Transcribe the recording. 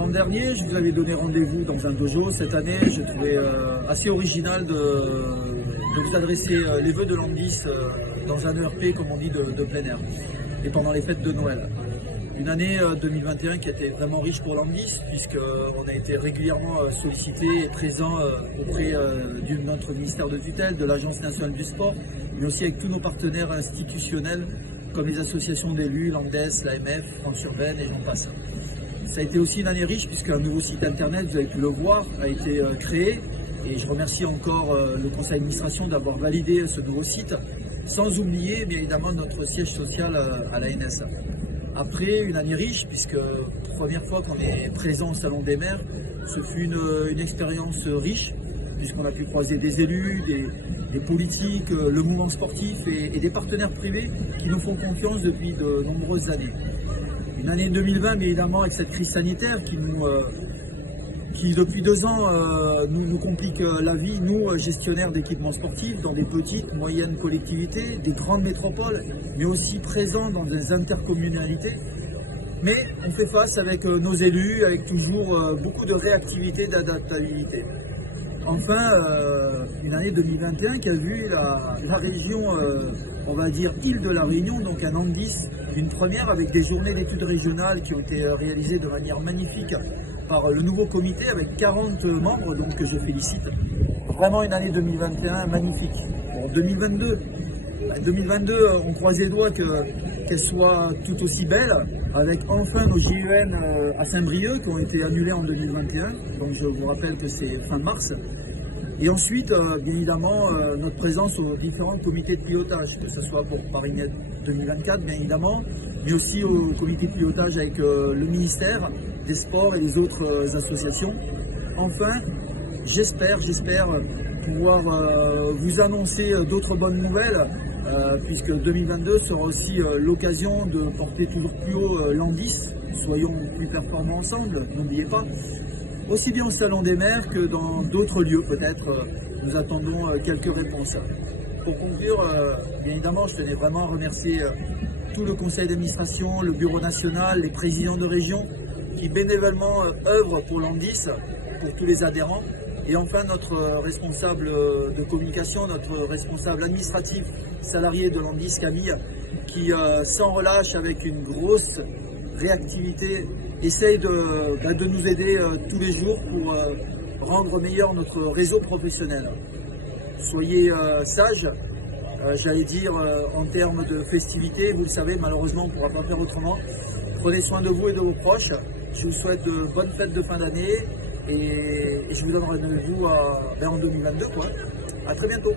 L'an dernier, je vous avais donné rendez-vous dans un dojo. Cette année, je trouvais assez original de vous adresser les vœux de l'an 10 dans un ERP, comme on dit, de plein air, et pendant les fêtes de Noël. Une année 2021 qui a été vraiment riche pour l'an 10, puisqu'on a été régulièrement sollicité et présent auprès de notre ministère de tutelle, de l'Agence nationale du sport, mais aussi avec tous nos partenaires institutionnels, comme les associations d'élus, l'ANDES, l'AMF, France Urbaine et j'en passe. Ça a été aussi une année riche puisqu'un nouveau site internet, vous avez pu le voir, a été créé et je remercie encore le conseil d'administration d'avoir validé ce nouveau site, sans oublier bien évidemment notre siège social à la NSA. Après, une année riche puisque première fois qu'on est présent au Salon des maires, ce fut une expérience riche puisqu'on a pu croiser des élus, des politiques, le mouvement sportif et des partenaires privés qui nous font confiance depuis de nombreuses années. Une année 2020, mais évidemment avec cette crise sanitaire qui depuis 2 ans nous complique la vie, nous gestionnaires d'équipements sportifs dans des petites, moyennes collectivités, des grandes métropoles, mais aussi présents dans des intercommunalités. Mais on fait face avec nos élus, avec toujours beaucoup de réactivité, d'adaptabilité. Enfin, une année 2021 qui a vu la région, on va dire, île de la Réunion, donc un an 10, une première avec des journées d'études régionales qui ont été réalisées de manière magnifique par le nouveau comité avec 40 membres, donc que je félicite. Vraiment une année 2021 magnifique. Pour 2022, on croise les doigts qu'elle soit tout aussi belle, avec enfin nos JEN à Saint-Brieuc qui ont été annulés en 2021, donc je vous rappelle que c'est fin mars. Et ensuite, bien évidemment, notre présence aux différents comités de pilotage, que ce soit pour Paris-Net 2024, bien évidemment, mais aussi au comité de pilotage avec le ministère des Sports et les autres associations. Enfin, j'espère pouvoir vous annoncer d'autres bonnes nouvelles, puisque 2022 sera aussi l'occasion de porter toujours plus haut l'an 10. Soyons plus performants ensemble, n'oubliez pas. Aussi bien au Salon des maires que dans d'autres lieux peut-être, nous attendons quelques réponses. Pour conclure, bien évidemment, je tenais vraiment à remercier tout le conseil d'administration, le bureau national, les présidents de région qui bénévolement œuvrent pour l'an 10, pour tous les adhérents. Et enfin, notre responsable de communication, notre responsable administratif salarié de l'an 10, Camille, qui sans relâche, avec une grosse réactivité, essaye de nous aider tous les jours pour rendre meilleur notre réseau professionnel. Soyez sages, j'allais dire en termes de festivités, vous le savez, malheureusement on ne pourra pas faire autrement. Prenez soin de vous et de vos proches. Je vous souhaite de bonnes fêtes de fin d'année et je vous donne rendez-vous en 2022. À très bientôt.